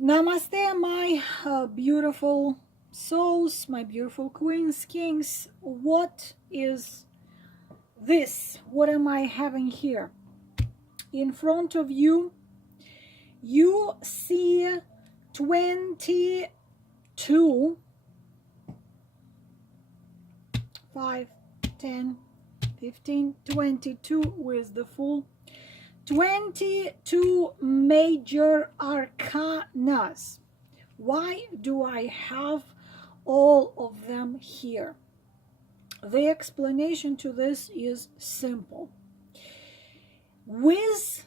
Namaste, my beautiful souls, my beautiful queens, kings. What is this? What am I having here? In front of you, you see 22, 5, 10, 15, 22 with the full 22 major arcanas. Why do I have all of them here? The explanation to this is simple. With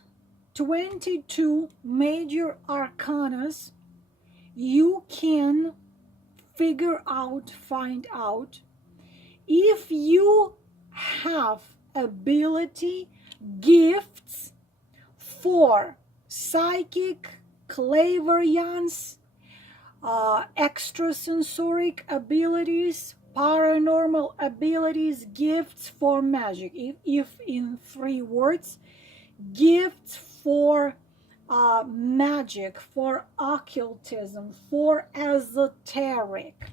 22 major arcanas, you can find out if you have ability, gifts for psychic, clairvoyance, extrasensoric abilities, paranormal abilities, gifts for magic. If in 3 words, gifts for magic, for occultism, for esoteric.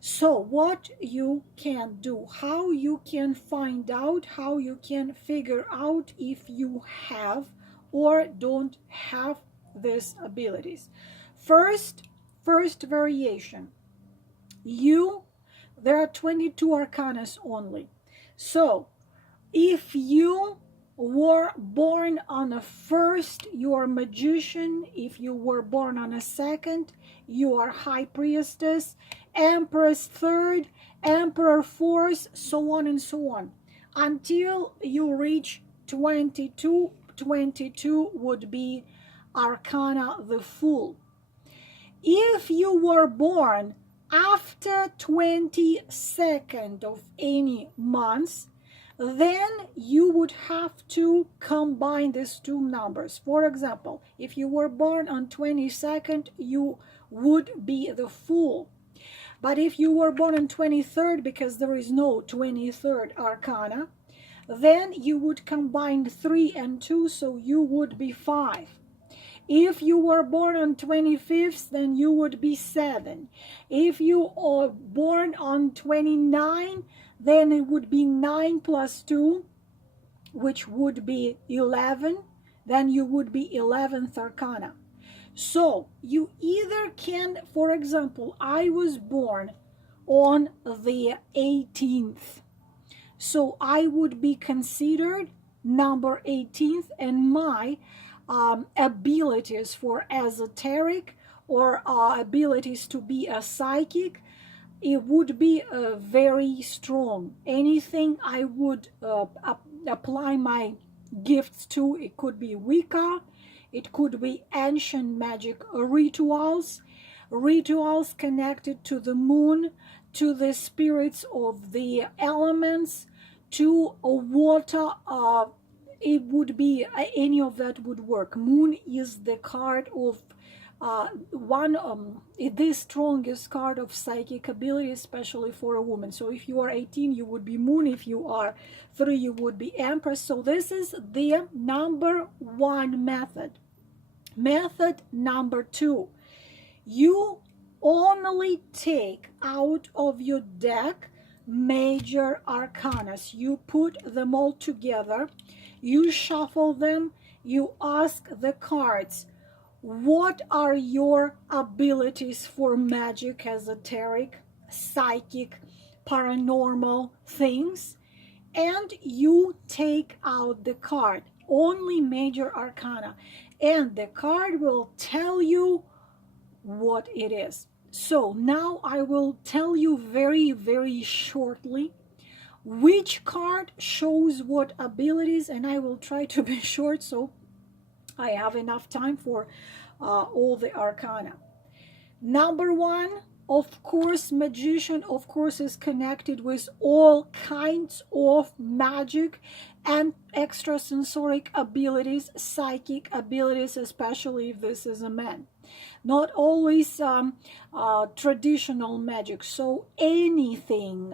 So what you can do, how you can find out, how you can figure out if you have or don't have these abilities. First variation, there are 22 arcanas only. So if you were born on a first, you are magician. If you were born on a second, you are high priestess, empress third, emperor fourth, so on and so on, until you reach 22. 22 would be arcana the full. If you were born after 22nd of any month, then you would have to combine these two numbers. For example, if you were born on 22nd, you would be the full. But if you were born on 23rd, because there is no 23rd arcana, then you would combine 3 and 2, so you would be 5. If you were born on 25th, then you would be 7. If you are born on 29, then it would be 9 plus 2, which would be 11. Then you would be 11th arcana. So you either can, for example, I was born on the 18th. So I would be considered number 18th, and my abilities for esoteric or abilities to be a psychic, it would be very strong. Anything I would apply my gifts to, it could be Wicca, it could be ancient magic rituals connected to the moon, to the spirits of the elements, to water. It would be any of that would work. Moon is the card of the strongest card of psychic ability, especially for a woman. So if you are 18, you would be moon. If you are 3, you would be empress. So this is the number 1 method. Method number 2, you only take out of your deck major arcanas. You put them all together, you shuffle them, you ask the cards, what are your abilities for magic, esoteric, psychic, paranormal things, and you take out the card, only major arcana, and the card will tell you what it is. So now I will tell you very shortly which card shows what abilities, and I will try to be short so I have enough time for all the arcana. Number 1, of course, magician, of course, is connected with all kinds of magic and extrasensoric abilities, psychic abilities, especially if this is a man. Not always traditional magic, so anything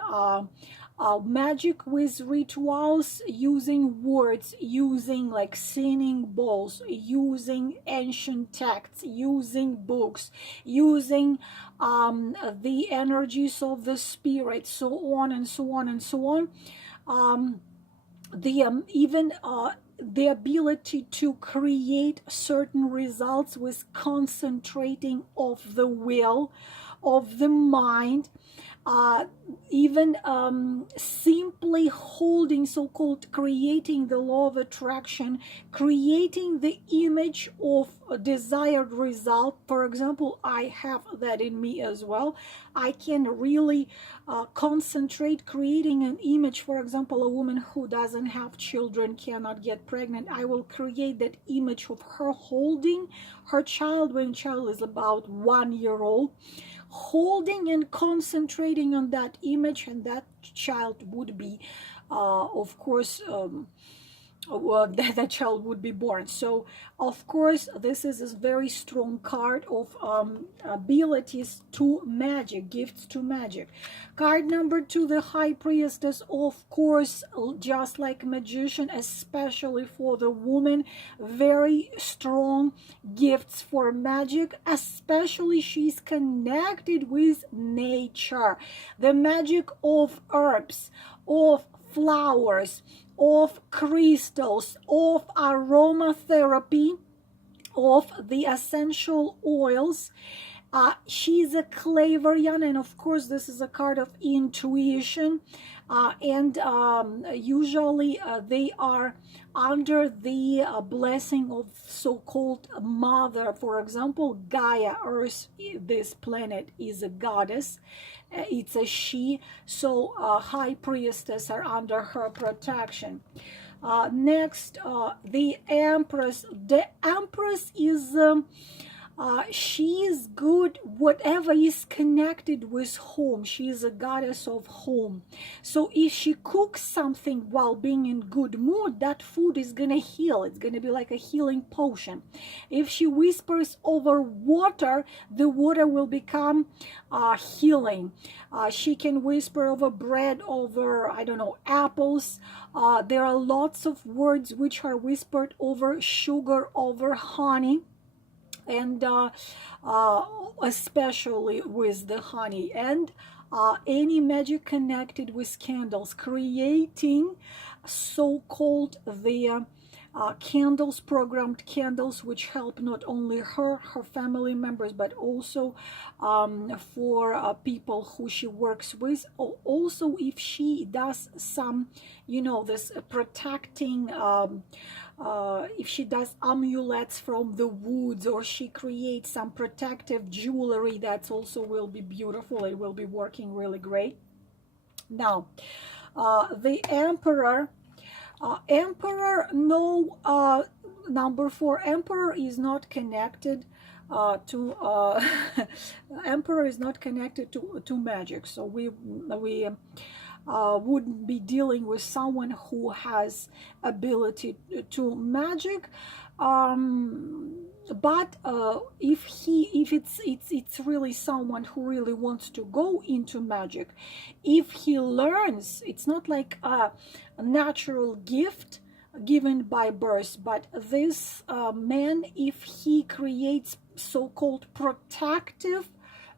magic with rituals, using words, using like singing bowls, using ancient texts, using books, using the energies of the spirit, so on and so on and so on. Even the ability to create certain results with concentrating of the will, of the mind, even simply holding, so-called creating the law of attraction, creating the image of a desired result. For example, I have that in me as well. I can really concentrate creating an image. For example, a woman who doesn't have children, cannot get pregnant, I will create that image of her holding her child when child is about 1 year old, holding and concentrating on that image, and that child would be of course that child would be born. So of course this is a very strong card of abilities to magic, gifts to magic. Card number 2, the High Priestess, of course, just like magician, especially for the woman, very strong gifts for magic, especially she's connected with nature, the magic of herbs, of flowers, of crystals, of aromatherapy, of the essential oils. She's a clairvoyant, and of course this is a card of intuition, and usually they are under the blessing of so-called mother. For example, Gaia, Earth, this planet, is a goddess. It's a she, so High Priestess are under her protection. Next, the Empress. The Empress is she is good whatever is connected with home. She is a goddess of home. So if she cooks something while being in good mood, that food is gonna heal. It's gonna be like a healing potion. If she whispers over water, the water will become healing. She can whisper over bread, over, I don't know, apples. There are lots of words which are whispered over sugar, over honey, and especially with the honey, and any magic connected with candles, creating so-called the candles, programmed candles, which help not only her family members, but also for people who she works with. Also, if she does some, you know, this protecting, if she does amulets from the woods, or she creates some protective jewelry, that also will be beautiful. It will be working really great. Now, the Emperor. Emperor, no, number 4, Emperor is not connected to Emperor is not connected to magic. So we wouldn't be dealing with someone who has ability to magic. But if it's really someone who really wants to go into magic, if he learns, it's not like a natural gift given by birth, but this man, if he creates so-called protective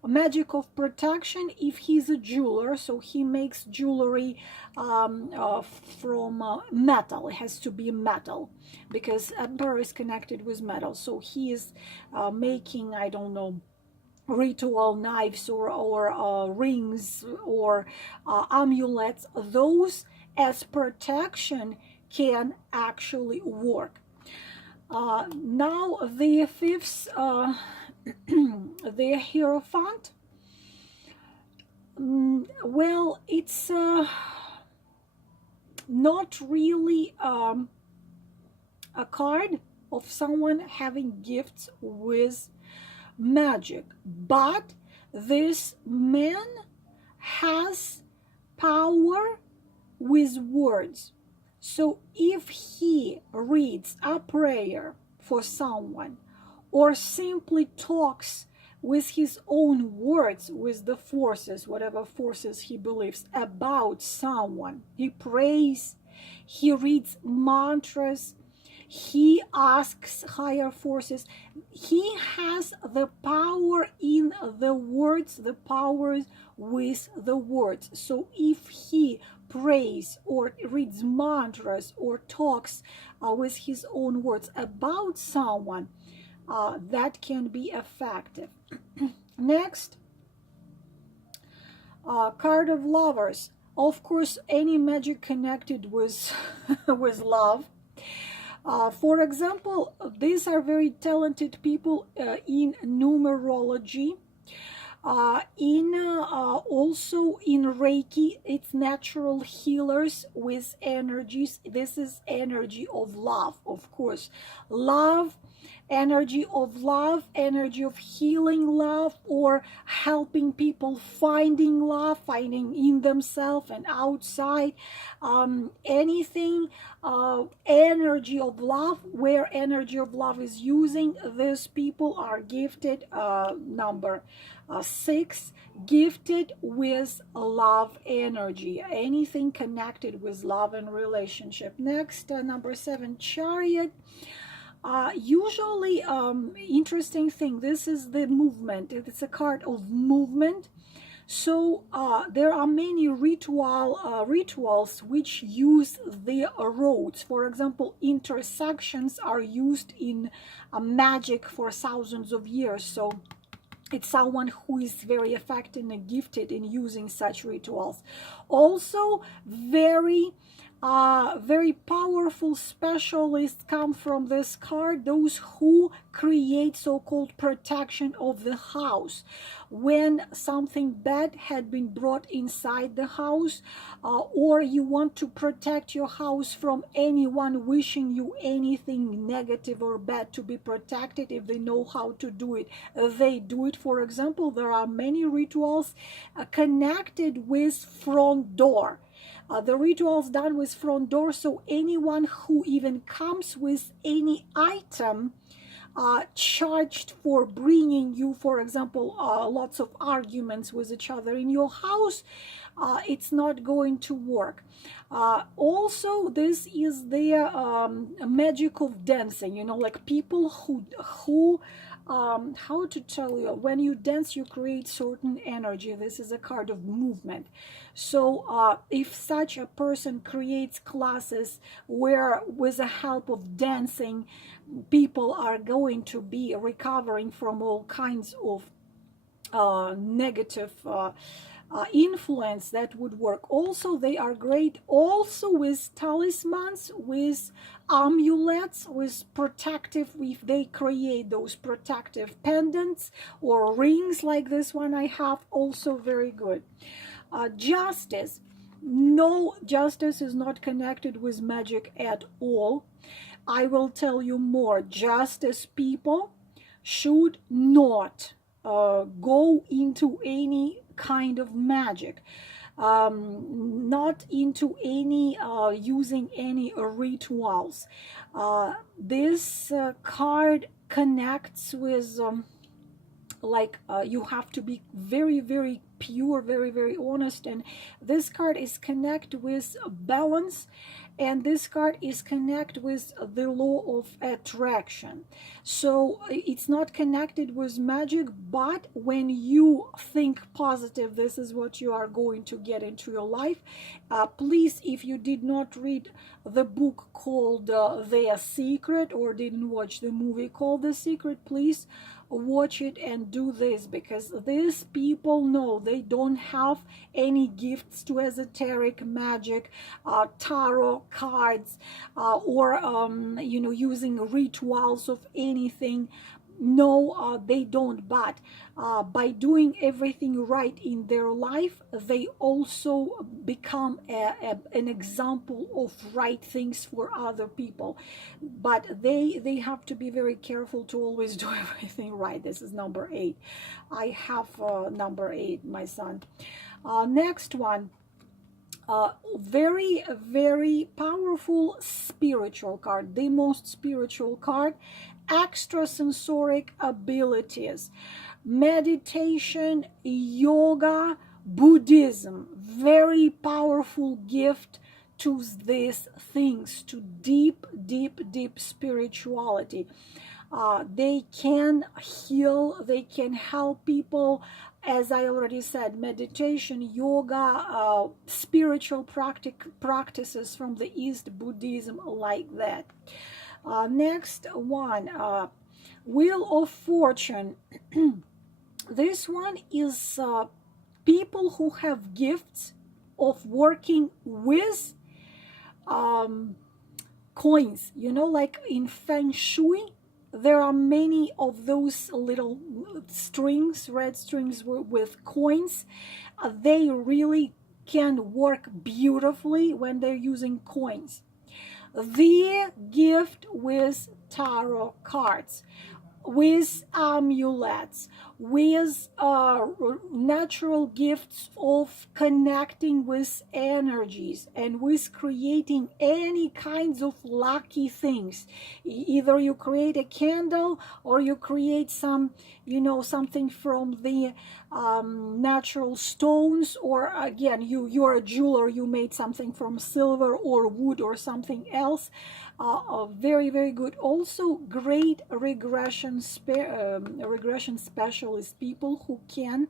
magic of protection, if he's a jeweler, so he makes jewelry from metal. It has to be metal, because Emperor is connected with metal. So he is making, I don't know, ritual knives, or rings, or amulets. Those as protection can actually work. Now the 5th, the Hierophant. Well, it's not really a card of someone having gifts with magic, but this man has power with words. So if he reads a prayer for someone, or simply talks with his own words, with the forces, whatever forces he believes, about someone. He prays, he reads mantras, he asks higher forces. He has the power in the words, the powers with the words. So if he prays or reads mantras or talks with his own words about someone, that can be effective. Next, card of lovers. Of course, any magic connected with with love. For example, these are very talented people in numerology, also in Reiki. It's natural healers with energies. This is energy of love, of course. Love, energy of love, energy of healing love, or helping people finding love, finding in themselves and outside. Anything, energy of love, where energy of love is using, these people are gifted. Number 6, gifted with love energy, anything connected with love and relationship. Next, number 7, chariot. Usually, interesting thing, this is the movement. It's a card of movement. So there are many rituals which use the roads. For example, intersections are used in magic for thousands of years. So it's someone who is very effective and gifted in using such rituals. Also, very powerful specialists come from this card, those who create so-called protection of the house. When something bad had been brought inside the house, or you want to protect your house from anyone wishing you anything negative or bad to be protected, if they know how to do it, they do it. For example, there are many rituals connected with front door. The rituals done with front door, so anyone who even comes with any item charged for bringing you, for example, lots of arguments with each other in your house, it's not going to work. Also, this is the magic of dancing, you know, like people who how to tell you, when you dance you create certain energy. This is a card of movement. So if such a person creates classes where with the help of dancing people are going to be recovering from all kinds of negative influence, that would work. Also, they are great also with talismans, with amulets, with protective, if they create those protective pendants or rings like this one I have, also very good. Justice. No, justice is not connected with magic at all. I will tell you more. Justice people should not go into any kind of magic, not into any using any rituals. This card connects with you have to be very, very pure, very, very honest, and this card is connected with balance, and this card is connected with the law of attraction. So it's not connected with magic, but when you think positive, this is what you are going to get into your life. Please, if you did not read the book called The Secret, or didn't watch the movie called The Secret, please watch it and do this, because these people know they don't have any gifts to esoteric magic, tarot cards, or you know, using rituals of anything. No, they don't, but by doing everything right in their life, they also become an example of right things for other people. But they have to be very careful to always do everything right. This is number 8. I have number 8, my son. Next one. Very, very powerful spiritual card, the most spiritual card, extrasensoric abilities, meditation, yoga, Buddhism, very powerful gift to these things, to deep, deep, deep spirituality. They can heal, they can help people. As I already said, meditation, yoga, spiritual practices from the East, Buddhism, like that. Next one, Wheel of Fortune. This one is people who have gifts of working with coins, you know, like in Feng Shui. There are many of those little strings, red strings with coins. They really can work beautifully when they're using coins. The gift with tarot cards, with amulets, with natural gifts of connecting with energies and with creating any kinds of lucky things. Either you create a candle or you create some, you know, something from the natural stones, or again, you're a jeweler, you made something from silver or wood or something else. Very, very good. Also, great regression specialist, people who can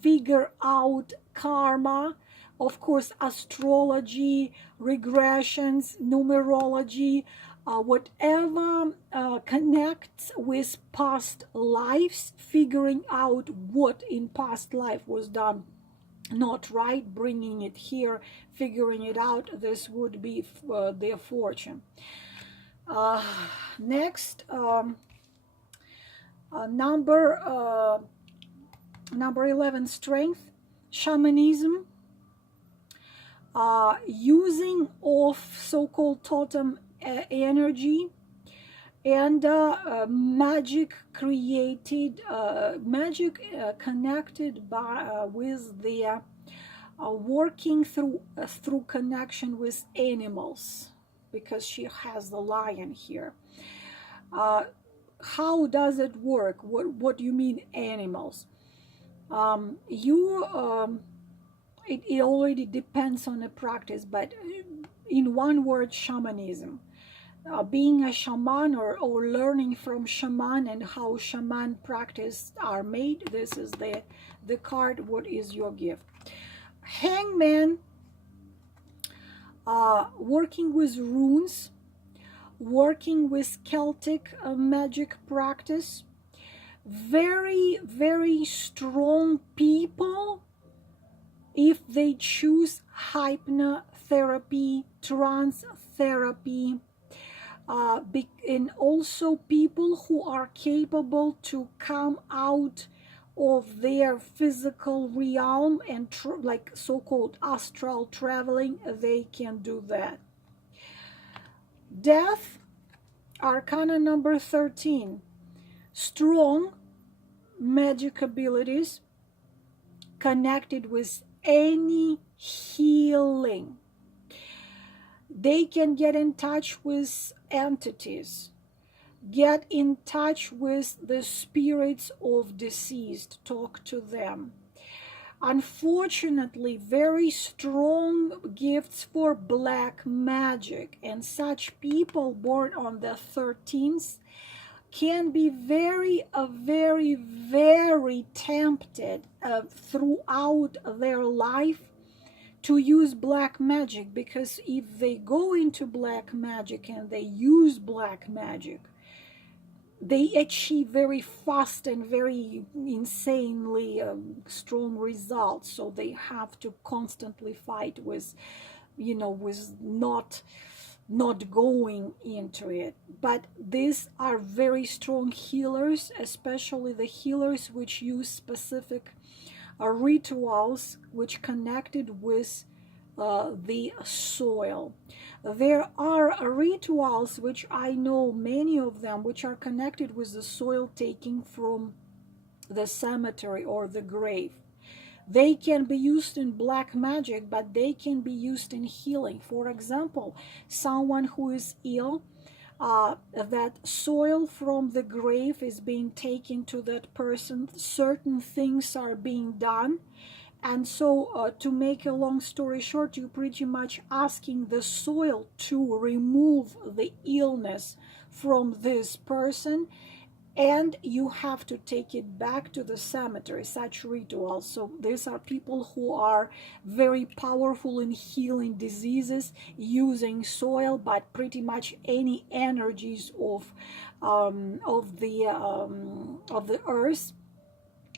figure out karma. Of course, astrology, regressions, numerology, whatever connects with past lives, figuring out what in past life was done not right, bringing it here, figuring it out. This would be their fortune. Next, number 11, strength, shamanism, using of so-called totem energy, and magic created, connected by with the working through connection with animals, because she has the lion here. How does it work? What do you mean animals? It already depends on the practice, but in one word, shamanism. Being a shaman, or learning from shaman and how shaman practice are made. This is the card. What is your gift? Hangman, working with runes, working with Celtic magic practice. Very, very strong people if they choose hypnotherapy, trance therapy, and also people who are capable to come out of their physical realm and like so-called astral traveling, they can do that. Death, Arcana number 13. Strong magic abilities connected with any healing. They can get in touch with entities, get in touch with the spirits of deceased, talk to them. Unfortunately, very strong gifts for black magic, and such people born on the 13th can be very, very tempted throughout their life to use black magic, because if they go into black magic and they use black magic, they achieve very fast and very insanely strong results. So they have to constantly fight with, you know, with not going into it. But these are very strong healers, especially the healers which use specific rituals which connected with the soil. There are rituals which I know many of them which are connected with the soil taking from the cemetery or the grave. They can be used in black magic, but they can be used in healing. For example, someone who is ill, that soil from the grave is being taken to that person. Certain things are being done. And so to make a long story short, you're pretty much asking the soil to remove the illness from this person, and you have to take it back to the cemetery, such rituals. So these are people who are very powerful in healing diseases using soil, but pretty much any energies of the earth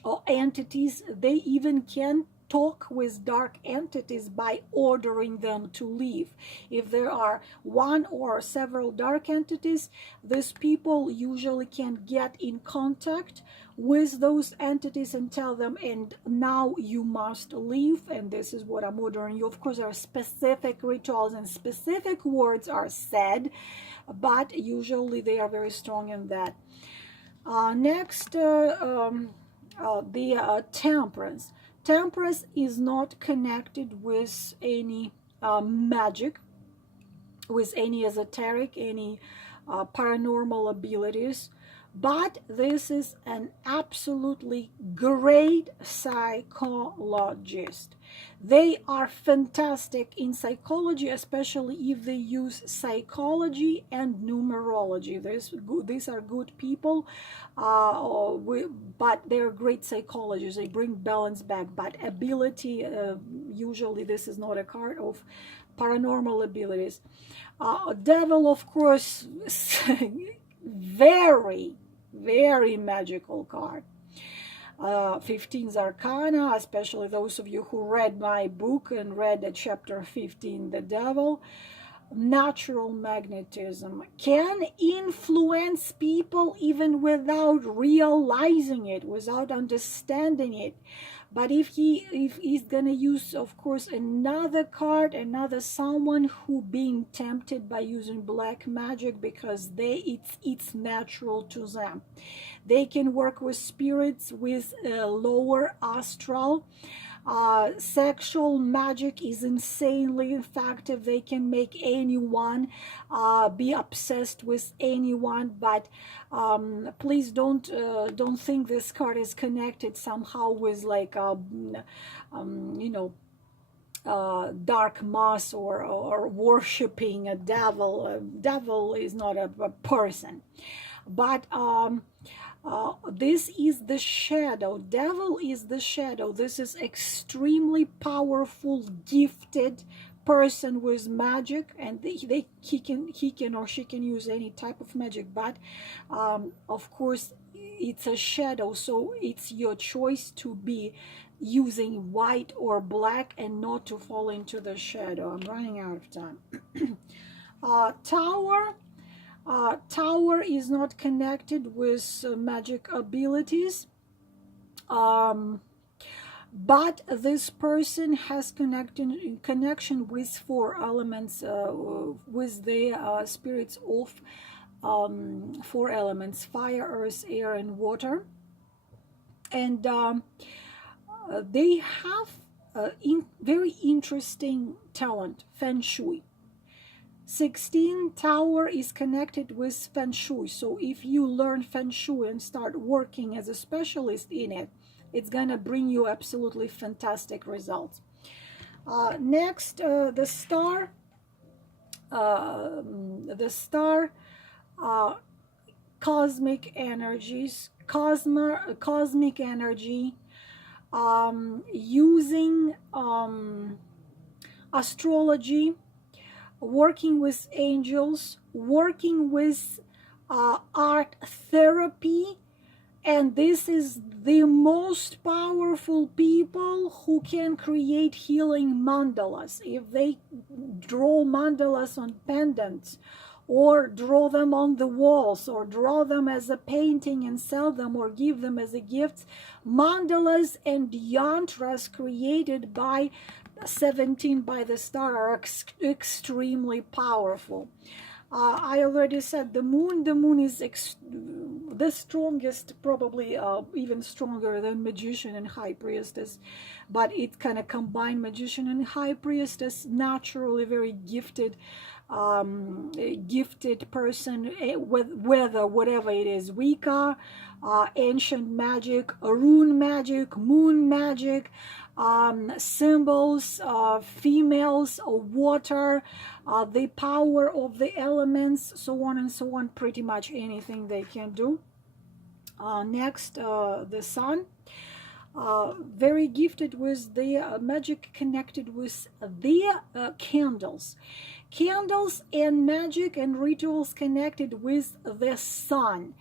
or entities. They even can talk with dark entities by ordering them to leave. If there are one or several dark entities, these people usually can get in contact with those entities and tell them, and now you must leave, and this is what I'm ordering you. Of course, there are specific rituals and specific words are said, but usually they are very strong in that. Next, the temperance. Temperance is not connected with any magic, with any esoteric, any paranormal abilities, but this is an absolutely great psychologist. They are fantastic in psychology, especially if they use psychology and numerology. These are good people, but they're great psychologists. They bring balance back. But ability, usually this is not a card of paranormal abilities. Devil, of course, very, very magical card. 15's Arcana, especially those of you who read my book and read chapter 15, the devil. Natural magnetism can influence people even without realizing it, without understanding it. But if he's gonna use, of course, another card, another someone who being tempted by using black magic because it's natural to them. They can work with spirits, with lower astral. Sexual magic is insanely effective. They can make anyone be obsessed with anyone, but please don't think this card is connected somehow with like dark mass or worshiping a devil. Devil is not a person, but this is the shadow. Devil is the shadow. This is extremely powerful, gifted person with magic, and he can or she can use any type of magic, but of course it's a shadow, so it's your choice to be using white or black and not to fall into the shadow. I'm running out of time. Tower. Tower is not connected with magic abilities, but this person has connection with 4 elements, with the spirits of 4 elements: fire, earth, air, and water. And they have very interesting talent, Feng Shui. 16 Tower is connected with Feng Shui. So if you learn Feng Shui and start working as a specialist in it, it's gonna bring you absolutely fantastic results. Next, the star. Cosmic energies, cosmic energy, using astrology, working with angels, working with art therapy, and this is the most powerful people who can create healing mandalas. If they draw mandalas on pendants, or draw them on the walls, or draw them as a painting and sell them, or give them as a gift, mandalas and yantras created by 17 by the star are extremely powerful. I already said the moon is the strongest, probably even stronger than magician and high priestess, but it kind of combined magician and high priestess, naturally very gifted gifted person, whether whatever it is, Wicca, ancient magic, rune magic, moon magic, symbols, females, water, the power of the elements, so on and so on. Pretty much anything they can do. Next, the sun. Very gifted with the magic connected with the candles. Candles and magic and rituals connected with the sun.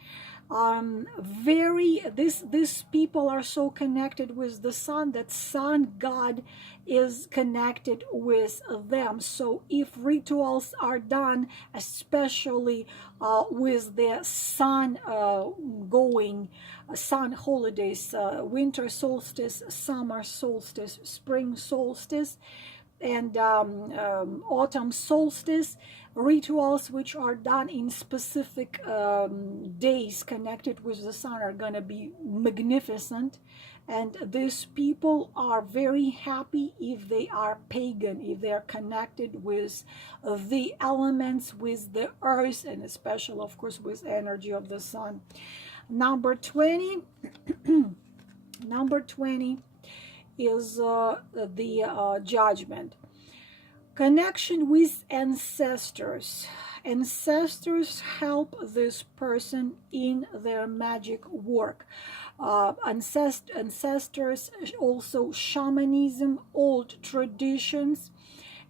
These people are so connected with the sun that sun god is connected with them. So if rituals are done, especially with the sun sun holidays, winter solstice, summer solstice, spring solstice, and autumn solstice, rituals which are done in specific days connected with the sun are going to be magnificent. And these people are very happy if they are pagan, if they are connected with the elements, with the earth, and especially, of course, with energy of the sun. Number 20 number 20 is the judgment. Connection with ancestors. Ancestors help this person in their magic work. Ancestors, also shamanism, old traditions,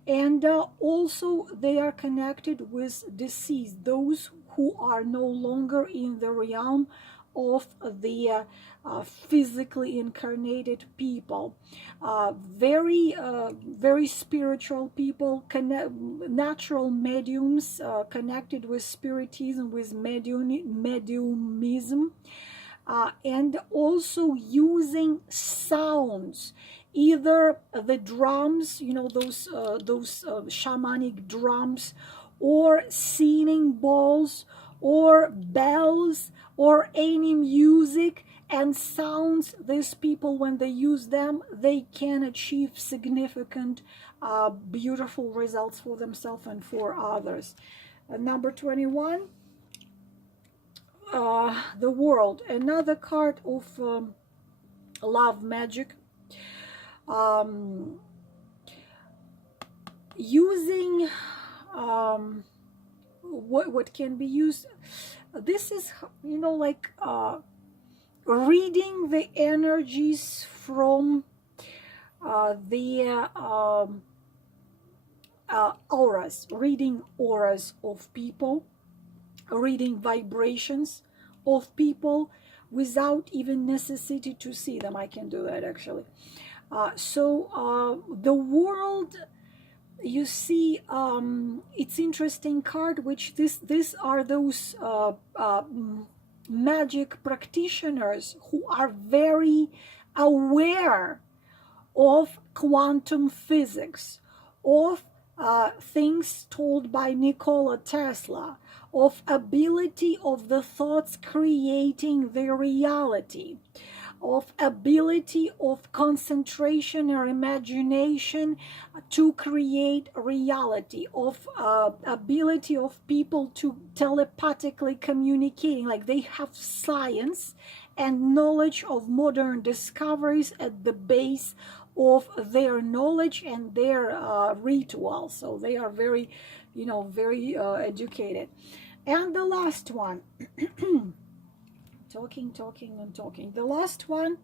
and also they are connected with deceased, those who are no longer in the realm of the physically incarnated people. Very spiritual people, natural mediums, connected with spiritism, with mediumism, and also using sounds, either the drums, those shamanic drums, or singing bowls, or bells, or any music and sounds. These people, when they use them, they can achieve significant, beautiful results for themselves and for others. Number 21, the world. Another card of love magic. Using what can be used. This is, like reading the energies from the auras, reading auras of people, reading vibrations of people without even necessity to see them. I can do that, actually. So the world, you see, it's interesting card, which these are those magic practitioners who are very aware of quantum physics, of things told by Nikola Tesla, of ability of the thoughts creating their reality, of ability of concentration or imagination to create reality, of ability of people to telepathically communicating, like they have science and knowledge of modern discoveries at the base of their knowledge and their rituals. So they are very, very educated. And the last one, talking. The last one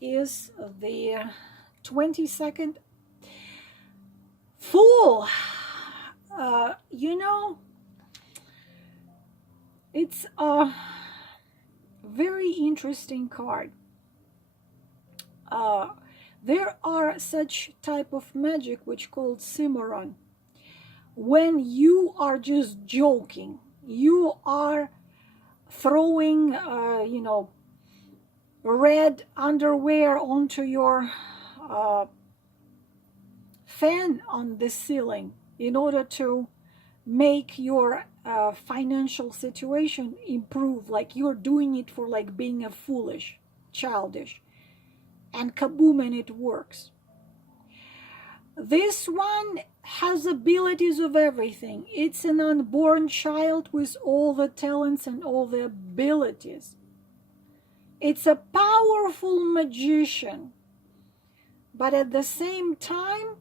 is the 22nd Fool. It's a very interesting card. There are such type of magic which called Cimarron. When you are just joking, you are throwing, red underwear onto your fan on the ceiling in order to make your financial situation improve, like you're doing it for like being a childish, and kaboom, and it works. This one has abilities of everything. It's an unborn child with all the talents and all the abilities. It's a powerful magician, but at the same time,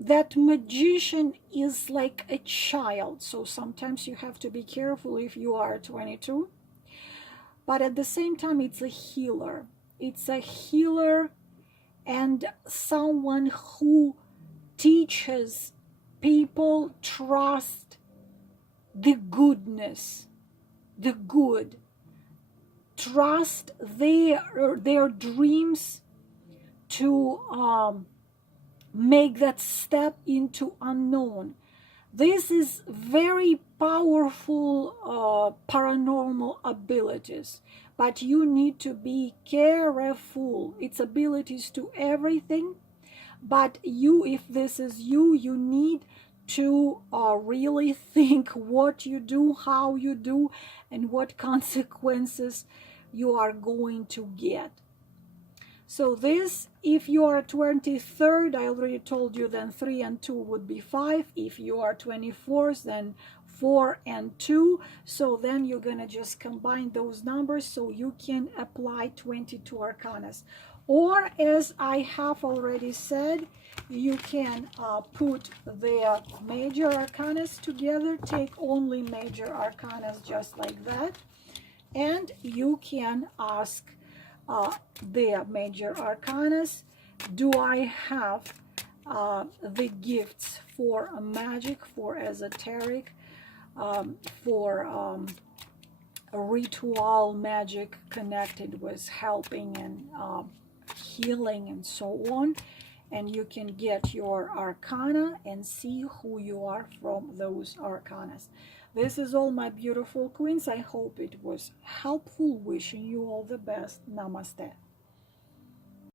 that magician is like a child. So sometimes you have to be careful if you are 22. But at the same time, it's a healer. It's a healer and someone who teaches people trust the goodness, the good. Trust their dreams to make that step into unknown. This is very powerful paranormal abilities, but you need to be careful. It's abilities to everything, but you, if this is you, you need to really think what you do, how you do, and what consequences you are going to get. So this, if you are 23rd, I already told you, then 3 and 2 would be 5. If you are 24th, then 4 and 2. So then you're going to just combine those numbers so you can apply 22 arcanas. Or, as I have already said, you can put the major arcanas together, take only major arcanas just like that, and you can ask the major arcanas, do I have the gifts for magic, for esoteric, for ritual magic connected with helping and healing and so on. And you can get your arcana and see who you are from those arcanas. This is all, my beautiful queens. I hope it was helpful. Wishing you all the best. Namaste.